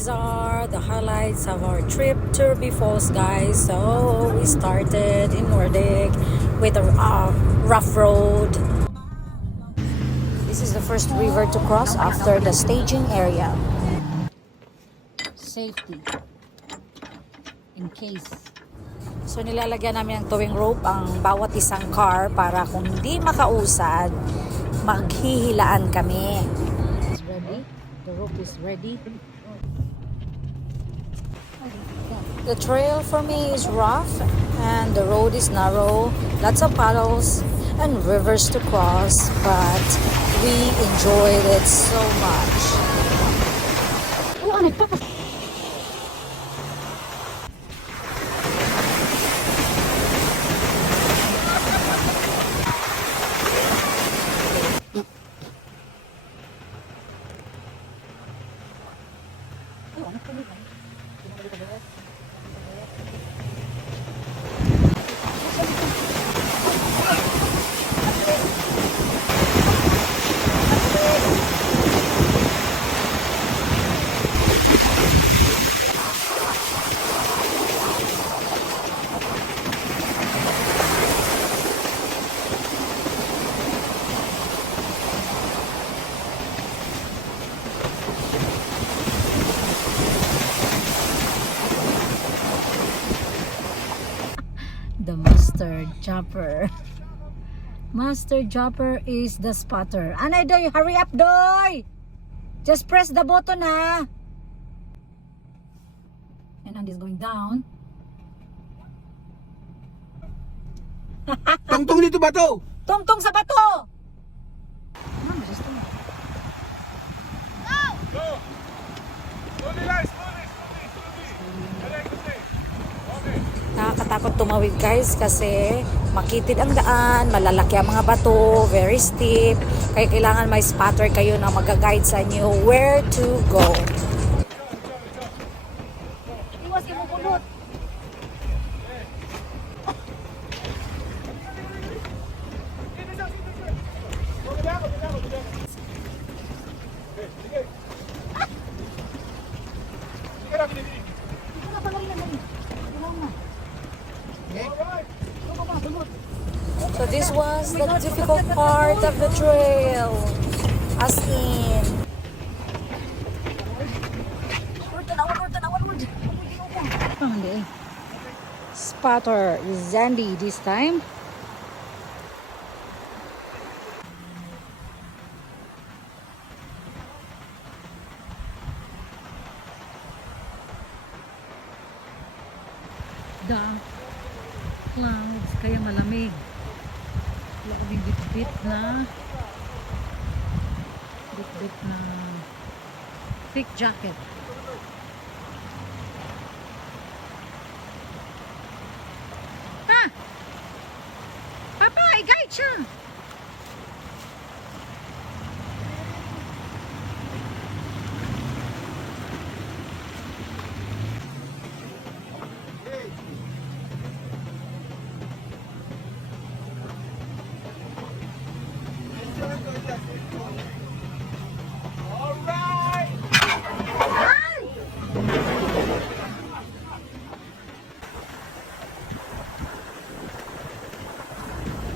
these are the highlights of our trip to Turby Falls, guys. So we started in Nordic with a rough road. This is the first river to cross after the staging area. Safety. In case. So nilalagyan namin ng towing rope ang bawat isang car para kung hindi makausad, maghihilaan kami. It's ready. The rope is ready. The trail for me is rough and the road is narrow. Lots of puddles and rivers to cross, but we enjoyed it so much. The Master Chopper. Master Chopper is the spotter. Anay Doy, hurry up Doy! Just press the button ha. And Andy's going down. Tungtong dito ba to? Tungtong sa bato! Go! Slowly guys, slowly. Okay. Nakakatakot tumawid guys kasi makitid ang daan, malalaki ang mga bato, very steep. Kaya kailangan may spotter kayo na mag-guide sa inyo where to go. Iwas yung mukulot. So this was the difficult part of the trail. As in... Spotter is Zandy this time. Dark clouds, kaya malamig. Wala kaming bit-bit na thick jacket. Pa! Papa, i-guide siya!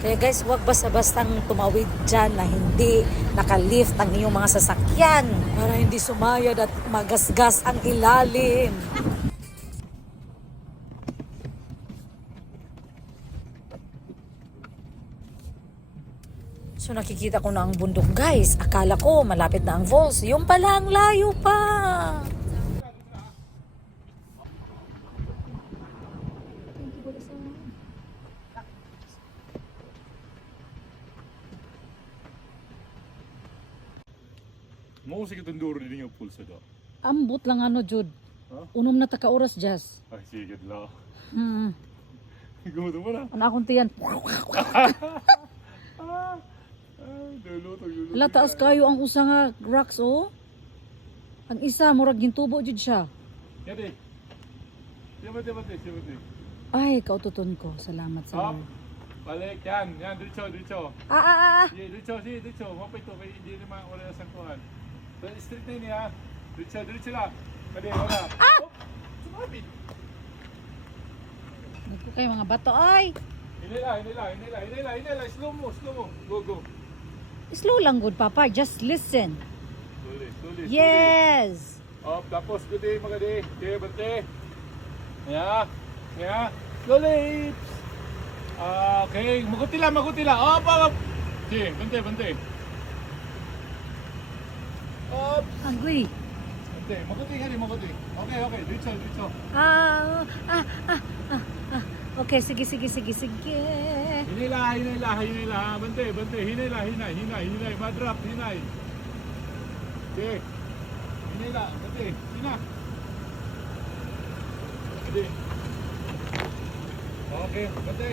Kaya guys, huwag basta-bastang tumawid dyan na hindi nakalift ang inyong mga sasakyan para hindi sumayad at magasgas ang ilalim. So nakikita ko na ang bundok guys. Akala ko malapit na ang falls. Yung pala ang layo pa. Mau sige tunduro din yung pulsa do. Ambot lang ano, Jud. Huh? Unom na taka oras, Jazz. Ay sige la. Hmm. Gusto mo na. Ano akong tiyan? Duluto. Hala, taas kayo ang usa nga rocks, oh. Ang isa, murag gintubo, Jud siya. Yadi. Simati. Ay, kaututon ko. Salamat sa Up. Balik, yan, diretso. Ah. Diretso. Mapay to, kaya hindi naman wala sa kuhan. So, straight na yun ha. Diretso lang. Pwede, wala. Ah! Oh, sumabit. Naku kayo mga bato. Ay! Hinila. Slow mo. Go. Slow lang good, Papa. Just listen. Slowly. Yes! Up, tapos gede, magade. Okay, bante. Yeah. Slowly. Okay, maguti lang. Up. Okay, bante. Up. Agoy. Bante, maguti. Okay, dito. Okay, sige. Hinila. Bante. Hinay. Madrop, hinay. Okay. Hinila, bante. Hina. Bante. Okay, bante.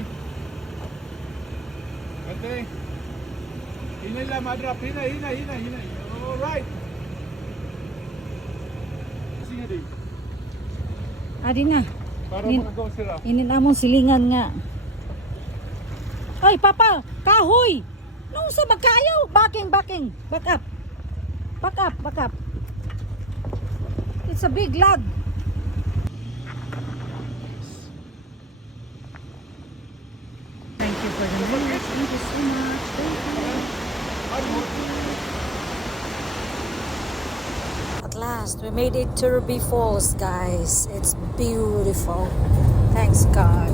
Hinila, madrop. Hinay. Alright. Sige din. Adi na. Para Nin- makagawa sila. Ininamong silingan nga. Ay, Papa! Kahoy! Nung sa magkayaw! Backing! Back up! It's a big log. Thank you for the minutes. Thank you so much. At last, we made it to Ruby Falls, guys. It's beautiful. Thanks God.